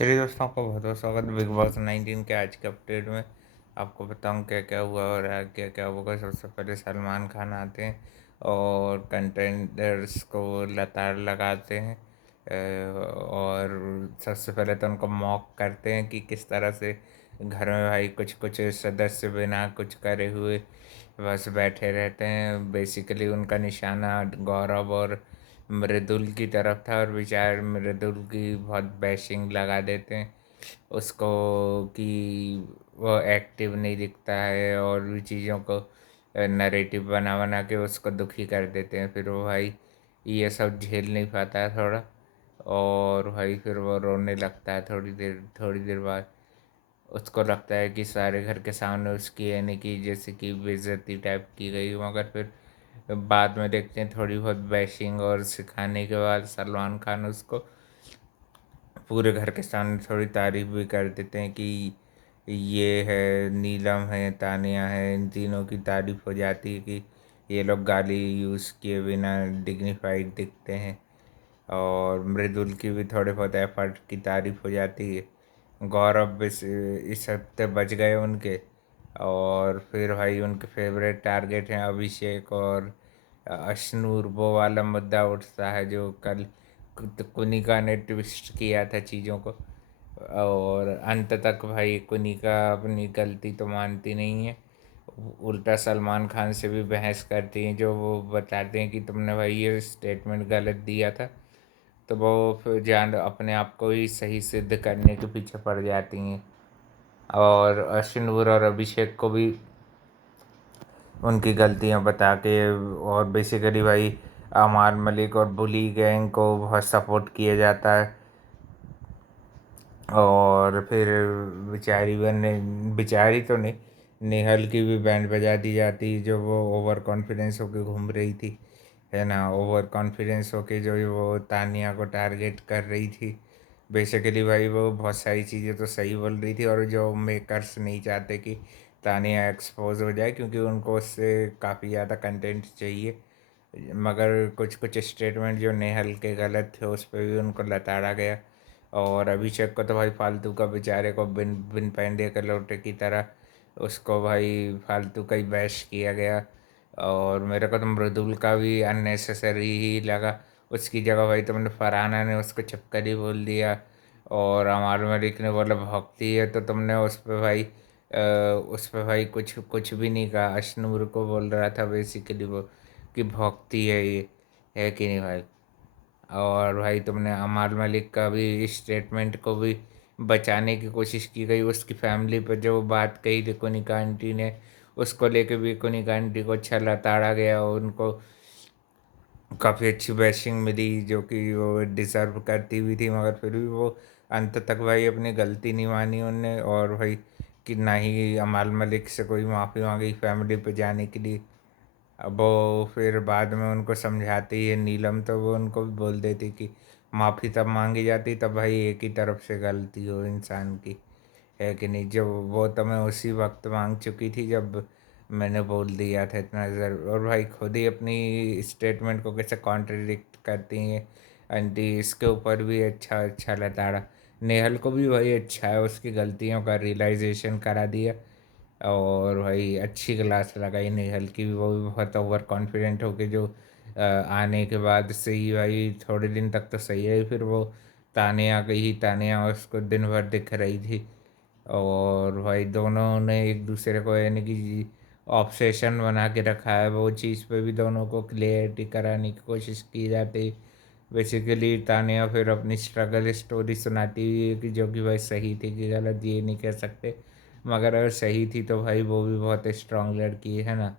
चलिए दोस्तों, आपका बहुत बहुत स्वागत बिग बॉस 19 के आज के अपडेट में। आपको बताऊं क्या क्या हुआ और क्या क्या होगा। सबसे पहले सलमान खान आते हैं और कंटेंडर्स को लताड़ लगाते हैं। और सबसे पहले तो उनको मॉक करते हैं कि किस तरह से घर में भाई कुछ कुछ सदस्य बिना कुछ करे हुए बस बैठे रहते हैं। बेसिकली उनका निशाना गौरव और मृदुल की तरफ था और बेचारे मृदुल की बहुत बैशिंग लगा देते हैं उसको कि वो एक्टिव नहीं दिखता है और भी चीज़ों को नरेटिव बना बना के उसको दुखी कर देते हैं। फिर वो भाई ये सब झेल नहीं पाता है थोड़ा, और भाई फिर वो रोने लगता है थोड़ी देर बाद। उसको लगता है कि सारे घर के सामने उसकी यानी कि जैसे कि बेइज्जती टाइप की गई, मगर फिर बाद में देखते हैं थोड़ी बहुत बैशिंग और सिखाने के बाद सलमान खान उसको पूरे घर के सामने थोड़ी तारीफ भी कर देते हैं कि ये है नीलम है तानिया है, इन तीनों की तारीफ हो जाती है कि ये लोग गाली यूज़ किए बिना डिग्निफाइड दिखते हैं। और मृदुल की भी थोड़े बहुत एफर्ट की तारीफ हो जाती है। गौरव इस हफ्ते बच गए उनके। और फिर भाई उनके फेवरेट टारगेट हैं अभिषेक और अशनूर। वो वाला मुद्दा उठता है जो कल कुनिका ने ट्विस्ट किया था चीज़ों को। और अंत तक भाई कुनिका अपनी गलती तो मानती नहीं है, उल्टा सलमान खान से भी बहस करती हैं। जो वो बताते हैं कि तुमने भाई ये स्टेटमेंट गलत दिया था, तो वो फिर जान अपने आप को ही सही सिद्ध करने के पीछे पड़ जाती हैं। और अश्विनूर और अभिषेक को भी उनकी गलतियां बता के, और बेसिकली भाई अमान मलिक और बुली गैंग को बहुत सपोर्ट किया जाता है। और फिर बेचारी तो नहीं, नेहल की भी बैंड बजा दी जाती जो वो ओवर कॉन्फिडेंस होके घूम रही थी, है ना। ओवर कॉन्फिडेंस होके जो वो तानिया को टारगेट कर रही थी। बेसिकली भाई वो बहुत सारी चीज़ें तो सही बोल रही थी, और जो मेकर्स नहीं चाहते कि तानिया एक्सपोज हो जाए क्योंकि उनको उससे काफ़ी ज़्यादा कंटेंट चाहिए। मगर कुछ कुछ स्टेटमेंट जो नेहल के गलत थे उस पर भी उनको लताड़ा गया। और अभिषेक को तो भाई फालतू का बेचारे को बिन बिन पैंडे के लोटे की तरह उसको भाई फालतू का ही बैश किया गया। और मेरे को तो मृदुल का भी अननेसेसरी ही लगा। उसकी जगह भाई तुमने फरहाना ने उसको छिपकर ही बोल दिया। और अमार मलिक ने बोला भक्ति है, तो तुमने उस पर भाई कुछ कुछ भी नहीं कहा। अशनूर को बोल रहा था बेसिकली वो कि भक्ति है ये, है कि नहीं भाई। और भाई तुमने अमार मलिक का भी स्टेटमेंट को भी बचाने की कोशिश की गई। उसकी फैमिली पर जो बात कही थी कोनिका आंटी ने, उसको लेके भी कोनिका आंटी को अच्छा लताड़ा गया और उनको काफ़ी अच्छी बैशिंग मिली जो कि वो डिज़र्व करती हुई थी। मगर फिर भी वो अंत तक भाई अपनी गलती नहीं मानी उनने, और भाई कि ना ही अमाल मलिक से कोई माफ़ी मांगी फैमिली पे जाने के लिए। अब वो फिर बाद में उनको समझाती है नीलम, तो वो उनको भी बोल देती कि माफ़ी तब मांगी जाती तब भाई एक ही तरफ से गलती हो इंसान की, है कि नहीं। जो वो तो मैं उसी वक्त मांग चुकी थी जब मैंने बोल दिया था इतना ज़रूर। और भाई खुद ही अपनी स्टेटमेंट को कैसे कॉन्ट्रडिक्ट करती हैं आंटी, इसके ऊपर भी अच्छा अच्छा लताड़ा। नेहल को भी भाई अच्छा है, उसकी गलतियों का रियलाइजेशन करा दिया। और भाई अच्छी क्लास लगाई नेहल की भी। वो भी बहुत ओवर कॉन्फिडेंट होके जो आने के बाद से ही भाई थोड़े दिन तक तो सही है, फिर वो तानिया गई ही तानिया उसको दिन भर दिख रही थी। और भाई दोनों ने एक दूसरे को यानी कि ऑब्सेशन बना के रखा है, वो चीज़ पे भी दोनों को क्लियरिटी कराने की कोशिश की जाती। बेसिकली तानिया फिर अपनी स्ट्रगल स्टोरी सुनाती हुई है कि जो कि भाई सही थी कि गलत ये नहीं कह सकते, मगर अगर सही थी तो भाई वो भी बहुत स्ट्रांग लड़की है ना।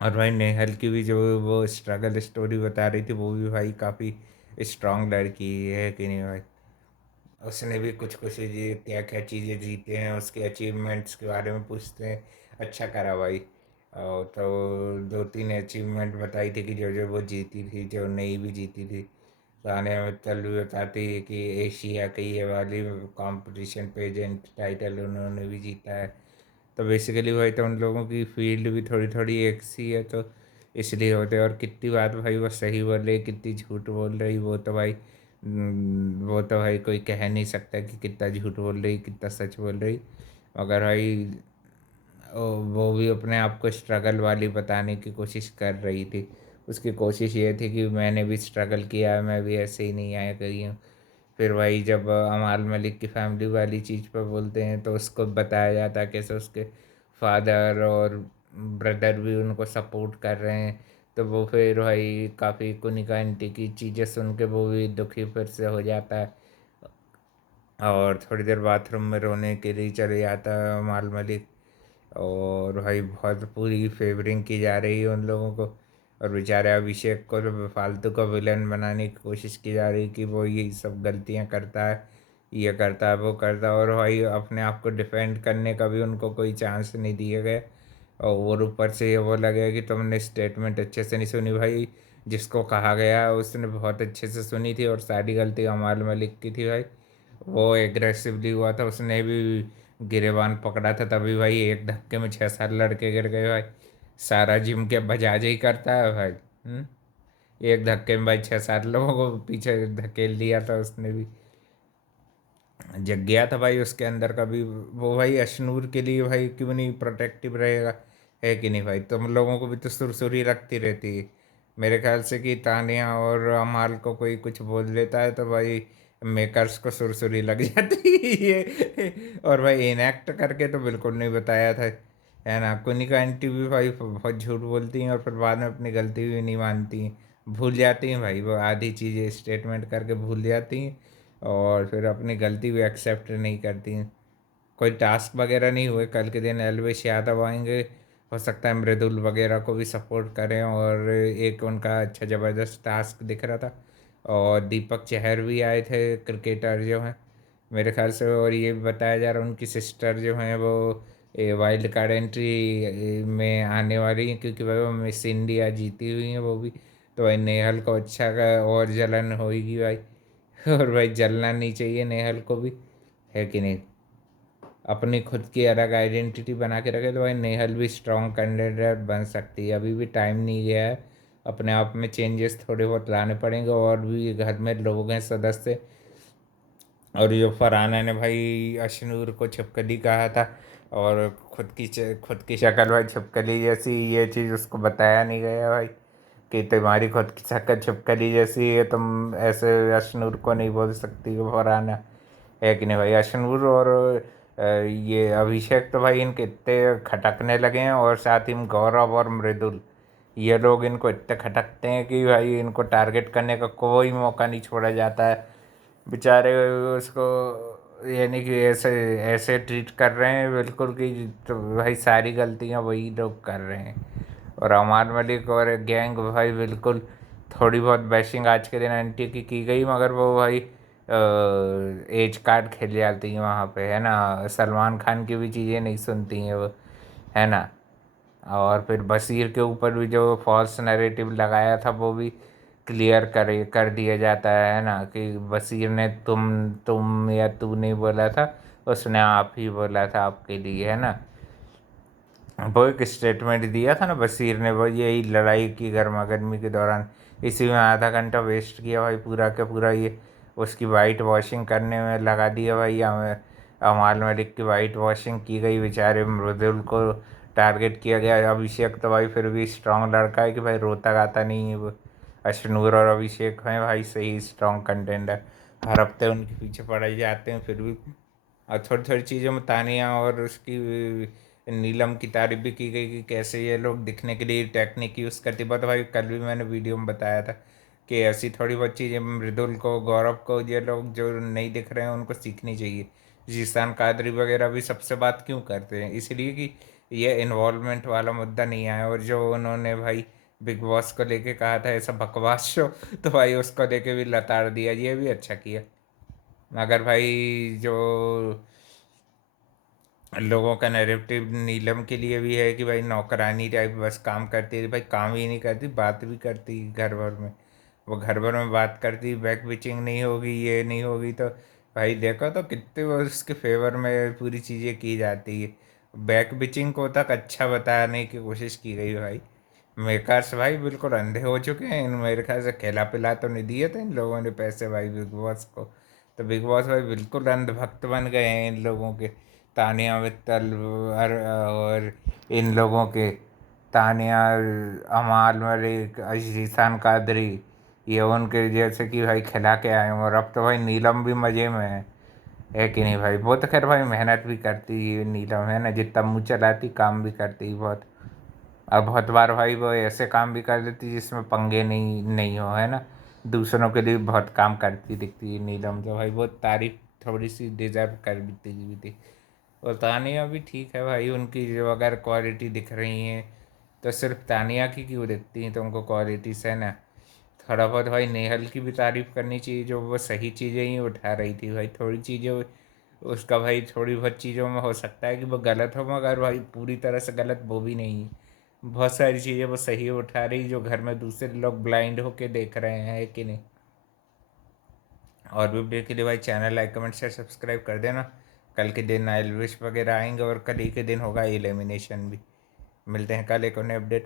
और भाई नेहल की भी जो वो स्ट्रगल स्टोरी बता रही थी वो भी भाई काफ़ी स्ट्रांग लड़की है कि नहीं भाई। उसने भी कुछ कुछ ये क्या क्या चीज़ें जीते हैं उसके अचीवमेंट्स के बारे में पूछते हैं। अच्छा करा भाई। और तो दो तीन अचीवमेंट बताई थी कि जो जो वो जीती थी, जो नहीं भी जीती थी। गाने में तल भी बताती है कि एशिया की ये वाली कंपटीशन पेजेंट टाइटल उन्होंने भी जीता है। तो बेसिकली भाई तो उन लोगों की फील्ड भी थोड़ी थोड़ी एक सी है, तो इसलिए होते हैं। और कितनी बात भाई वो सही बोल रही कितनी झूठ बोल रही वो तो भाई वो तो भाई कोई कह नहीं सकता कि कितना झूठ बोल रही कितना सच बोल रही। मगर भाई वो भी अपने आप को स्ट्रगल वाली बताने की कोशिश कर रही थी। उसकी कोशिश ये थी कि मैंने भी स्ट्रगल किया है, मैं भी ऐसे ही नहीं आया करी हूँ। फिर वही जब अमाल मलिक की फैमिली वाली चीज़ पर बोलते हैं तो उसको बताया जाता है कैसे उसके फादर और ब्रदर भी उनको सपोर्ट कर रहे हैं। तो वो फिर भाई काफ़ी कुनिका आंटी की चीज़ें सुन के वो भी दुखी फिर से हो जाता है, और थोड़ी देर बाथरूम में रोने के लिए चले जाता है अमाल मलिक। और भाई बहुत पूरी फेवरिंग की जा रही है उन लोगों को, और बेचारे अभिषेक को तो फालतू का विलन बनाने की कोशिश की जा रही कि वो यही सब गलतियां करता है, ये करता है वो करता है, और भाई अपने आप को डिफेंड करने का भी उनको कोई चांस नहीं दिया गया। और ऊपर से ये बोला गया कि तुमने स्टेटमेंट अच्छे से नहीं सुनी। भाई जिसको कहा गया उसने बहुत अच्छे से सुनी थी, और सारी गलती अमाल मलिक की थी भाई। वो एग्रेसिवली हुआ था, उसने भी गिरेबान पकड़ा था, तभी भाई एक धक्के में 6-7 लड़के गिर गए भाई। सारा जिम के बजाज ही करता है भाई। एक धक्के में भाई 6-7 लोगों को पीछे धकेल दिया था उसने भी। जग गया था भाई उसके अंदर का भी वो। भाई अशनूर के लिए भाई क्यों नहीं प्रोटेक्टिव रहेगा, है कि नहीं भाई? तुम लोगों को भी तो सुरसुरी रखती रहती है। मेरे ख्याल से कि तानिया और अमाल को कोई कुछ बोल देता है तो भाई मेकर्स को सुरसुरी लग जाती है ये। और भाई इनएक्ट करके तो बिल्कुल नहीं बताया था, है ना? कुनिका आंटी भी भाई बहुत झूठ बोलती हैं और फिर बाद में अपनी गलती भी नहीं मानती हैं, भूल जाती हैं भाई। वो आधी चीज़ें स्टेटमेंट करके भूल जाती हैं, और फिर अपनी गलती भी एक्सेप्ट नहीं करती। कोई टास्क वगैरह नहीं हुए, कल के दिन एलवेश यादव आएंगे, हो सकता है मृदुल वगैरह को भी सपोर्ट करें, और एक उनका अच्छा ज़बरदस्त टास्क दिख रहा था। और दीपक चहर भी आए थे, क्रिकेटर जो हैं मेरे ख्याल से। और ये भी बताया जा रहा है उनकी सिस्टर जो हैं वो वाइल्ड कार्ड एंट्री में आने वाली हैं, क्योंकि भाई वो मिस इंडिया जीती हुई हैं वो भी। तो भाई नेहल को अच्छा का और जलन होगी भाई। और भाई जलना नहीं चाहिए नेहल को भी, है कि नहीं? अपनी खुद की अलग आइडेंटिटी बना के रखे तो भाई नेहल भी स्ट्रॉन्ग कैंडिडेट बन सकती है। अभी भी टाइम नहीं गया है, अपने आप में चेंजेस थोड़े बहुत लाने पड़ेंगे। और भी घर में लोग हैं सदस्य, और जो फरहाना ने भाई अशनूर को छिपकली कहा था, और खुद की शक्ल भाई छिपकली जैसी, ये चीज़ उसको बताया नहीं गया भाई कि तुम्हारी खुद की शक्ल छिपकली जैसी है, तुम ऐसे अशनूर को नहीं बोल सकती हो फरहाना, है कि नहीं भाई? अशनूर और ये अभिषेक तो भाई इनके इतने खटकने लगे हैं, और साथ ही में गौरव और मृदुल, ये लोग इनको इतने खटकते हैं कि भाई इनको टारगेट करने का कोई मौका नहीं छोड़ा जाता है। बेचारे उसको यानी कि ऐसे ऐसे ट्रीट कर रहे हैं बिल्कुल कि तो भाई सारी गलतियां वही लोग कर रहे हैं। और अमान मलिक और गैंग भाई बिल्कुल, थोड़ी बहुत बैशिंग आज के दिन आंटी की गई, मगर वो भाई एज कार्ड खेल जाती हैं वहाँ पे, है ना? सलमान खान की भी चीज़ें नहीं सुनती हैं वो, है ना? और फिर बशीर के ऊपर भी जो फॉल्स नैरेटिव लगाया था वो भी क्लियर कर दिया जाता है ना, कि बशीर ने तुम या तू नहीं बोला था, उसने आप ही बोला था आपके लिए, है ना? वो एक स्टेटमेंट दिया था ना बशीर ने, वो यही लड़ाई की गर्मा गर्मी के दौरान। इसी में आधा घंटा वेस्ट किया भाई, पूरा का पूरा ये उसकी वाइट वॉशिंग करने में लगा दिया भाई। हमें अमाल मलिक की वाइट वॉशिंग की गई, बेचारे मृदुल को टारगेट किया गया। अभिषेक तो भाई फिर भी स्ट्रांग लड़का है कि भाई रोता गाता नहीं है वो। अशनूर और अभिषेक हैं भाई सही स्ट्रांग कंटेंडर, हर हफ्ते उनके पीछे पड़े जाते हैं फिर भी। और थोड़ी थोड़ी चीज़ों में तानिया और उसकी नीलम की तारीफ भी की गई कि कैसे ये लोग दिखने के लिए टेक्निक यूज़ करती। बट भाई कल भी मैंने वीडियो में बताया था कि ऐसी थोड़ी बहुत चीज़ें मृदुल को गौरव को ये लोग जो नहीं दिख रहे हैं उनको सीखनी चाहिए। जीशान कादरी वगैरह भी सबसे बात क्यों करते हैं, इसलिए कि ये इन्वॉल्वमेंट वाला मुद्दा नहीं आया। और जो उन्होंने भाई बिग बॉस को लेके कहा था ऐसा बकवास शो, तो भाई उसको लेके भी लताड़ दिया, ये भी अच्छा किया। मगर भाई जो लोगों का नैरेटिव नीलम के लिए भी है कि भाई नौकरानी टाइप बस काम करती है, भाई काम ही नहीं करती, बात भी करती घर भर में। वो घर भर में बात करती, बैक बिचिंग नहीं होगी, ये नहीं होगी, तो भाई देखो तो कितने वो उसके फेवर में पूरी चीज़ें की जाती है। बैक बिचिंग को तक अच्छा बताने की कोशिश की गई भाई। मेकर्स भाई बिल्कुल अंधे हो चुके हैं। इन मेरे ख्याल से खिला पिला तो नहीं दिए थे इन लोगों ने पैसे भाई बिग बॉस को। तो बिग बॉस भाई बिल्कुल अंधभक्त बन गए हैं इन लोगों के। तानिया मित्तल और इन लोगों के, तानिया, अमाल मलिक, जीशान कादरी, ये उनके जैसे कि भाई खिला के आए हैं। और अब तो भाई नीलम भी मज़े में है कि नहीं भाई? वो तो खैर भाई मेहनत भी करती है नीलम, है ना, जितना मुँह चलाती काम भी करती है बहुत। और बहुत बार भाई वो ऐसे काम भी कर देती जिसमें पंगे नहीं नहीं हो, है ना। दूसरों के लिए बहुत काम करती दिखती है नीलम, तो भाई वो तारीफ थोड़ी सी डिजर्व कर भी थी। और तानिया भी ठीक है भाई, उनकी जो अगर क्वालिटी दिख रही है तो सिर्फ तानिया की क्यों दिखती हैं तुमको क्वालिटी से, ना। थोड़ा बहुत भाई नेहल की भी तारीफ करनी चाहिए, जो वो सही चीज़ें ही उठा रही थी भाई। थोड़ी चीज़ें उसका भाई, थोड़ी बहुत चीज़ों में हो सकता है कि वो गलत हो, मगर भाई पूरी तरह से गलत वो भी नहीं है। बहुत सारी चीज़ें वो सही उठा रही, जो घर में दूसरे लोग ब्लाइंड होके देख रहे हैं, है कि नहीं। और भी अपडेट के लिए भाई channel like comment share subscribe कर देना। कल के दिन आइल विश वगैरह आएंगे और कल ही के दिन होगा एलिमिनेशन भी। मिलते हैं कल एक और नए अपडेट।